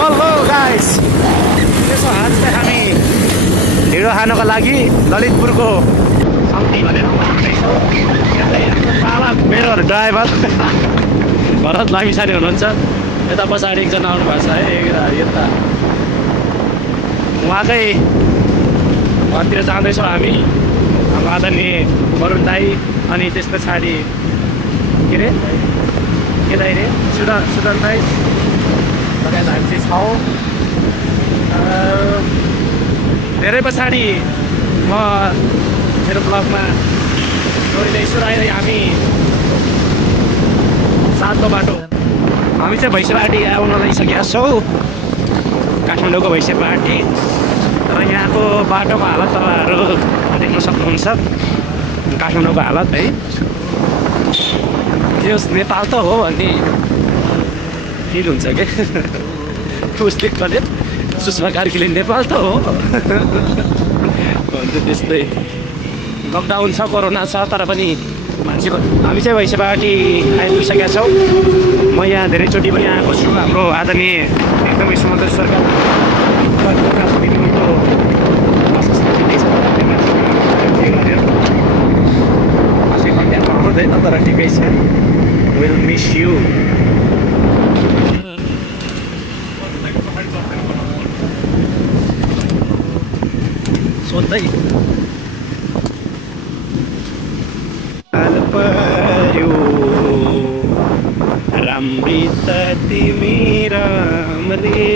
Hello guys, यसो आज चाहिँ हामी ढिँडो खानको लागि ललितपुरको सन्ती भनेर चालक मेरो ड्राइभर भरत लामिछाने हुनुहुन्छ। यता पछाडि एकजना आउनु भएको छ है, यता उहाँकै घरतिर जाँदैछौँ हामी। आदरणीय वरुण दाई अनि त्यस पछाडि के दाइ रे सुदन दाई लगायत हामी चाहिँ छौँ। धेरै पछाडि म मेरो ब्लगमा जोडिँदैछु र अहिले हामी सातको बाटो हामी चाहिँ भैँसेपाटी आउन लागिसकेका छौँ, काठमाडौँको भैँसेपाटी। र यहाँको बाटोको हालत तपाईँहरू देख्न सक्नुहुन्छ, काठमाडौँको हालत है। यो नेपाल त हो भन्ने फिल हुन्छ कि उसले कले सुषमा कार्कीले नेपाल त हो भन्छ त्यस्तै। लकडाउन छ, कोरोना छ, तर पनि मान्छेको हामी चाहिँ भैँसेपाटी आइपुगिसकेका छौँ। म यहाँ धेरैचोटि पनि आएको छु। हाम्रो आदरणीय एकदमै समुद्र सरकार तर ठिकै छ। Will miss you. सोध्दै पर्यो राम्री त तिमी राम्री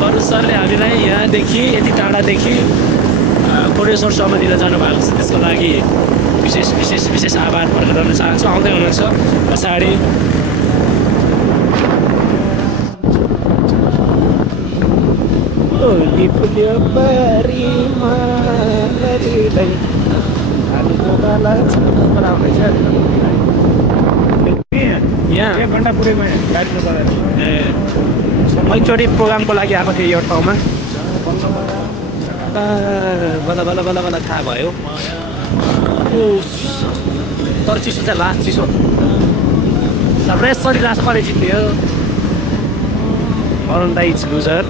बरु सरले हामीलाई यहाँदेखि यति टाढादेखि कोटेश्वरसम्म लिएर जानुभएको छ, त्यसको लागि विशेष आभार प्रकट गर्न चाहन्छु। आउँदै हुनुहुन्छ पछाडि एकचोटि प्रोग्रामको लागि आएको थिएँ यो ठाउँमा। बल्ल थाहा भयो, तर चिसो चाहिँ लास्ट चिसो सबै यसरी लास्ट परे जित्यो। वरुण दाइ इज लुजर।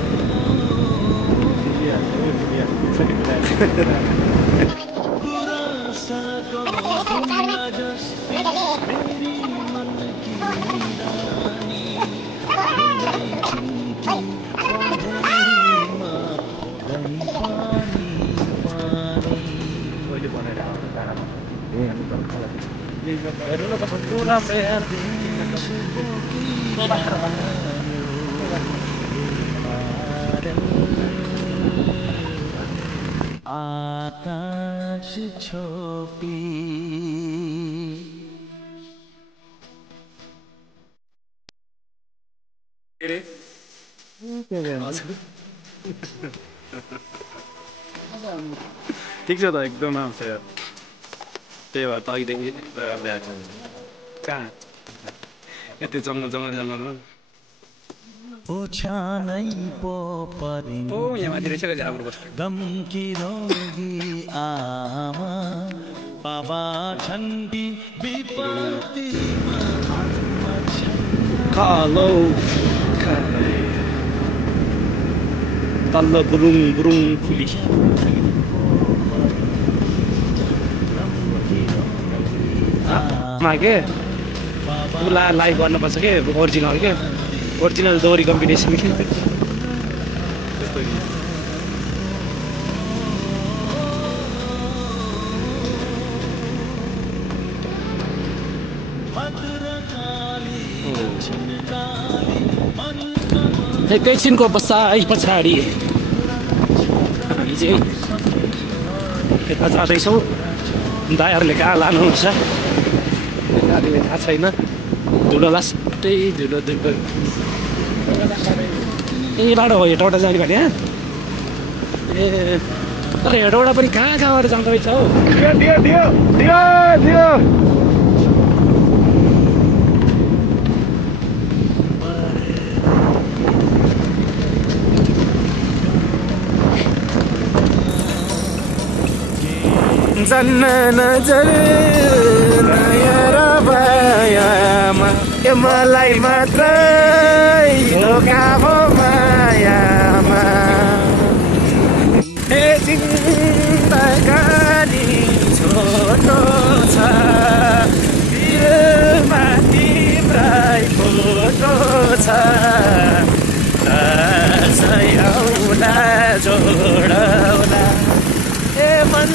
आकाश छोपी ठिक छ त, एकदम आउँछ यार। त्यही भएर त अघिदेखि कहाँ यति जङ्गलमा यहाँ माथि रहेछ हाम्रो दमकी रोगी आमा बाबा छन्ती विपत्ति कालो तल्लो बुरुङ फुली के लाइभ गर्नुपर्छ के ओरिजिनल दोहोरी कम्पिटिसन के एकैछिनको पछाडि हामी चाहिँ यता जाँदैछौँ। दाइहरूले कहाँ लानुहुन्छ गाडीले थाहा छैन। धुलो लास्टै धुलो यही बाटो हो हेटौँडा जाने भने। ए तर हेटौँडा पनि कहाँबाट जाँदो रहेछ हौ। जन्न नजर नया तिमीलाई मात्रै धोका भो मायामा हे जिन्दगानी छोटो छ दिलमा तिम्रै फोटो छ दसैँ आउला जोडौला ए मन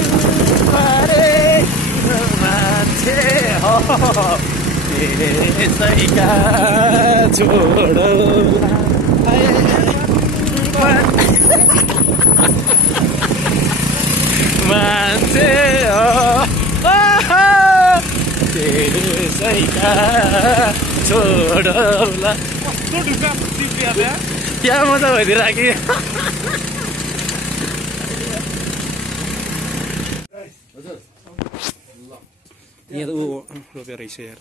परेको मान्छे हो त्यसैका जोडौला मान्छे हो त्यसैका जोडौला क्या मजा भइदिएर कि यहाँ त ऊ रोपेर रहेछ यार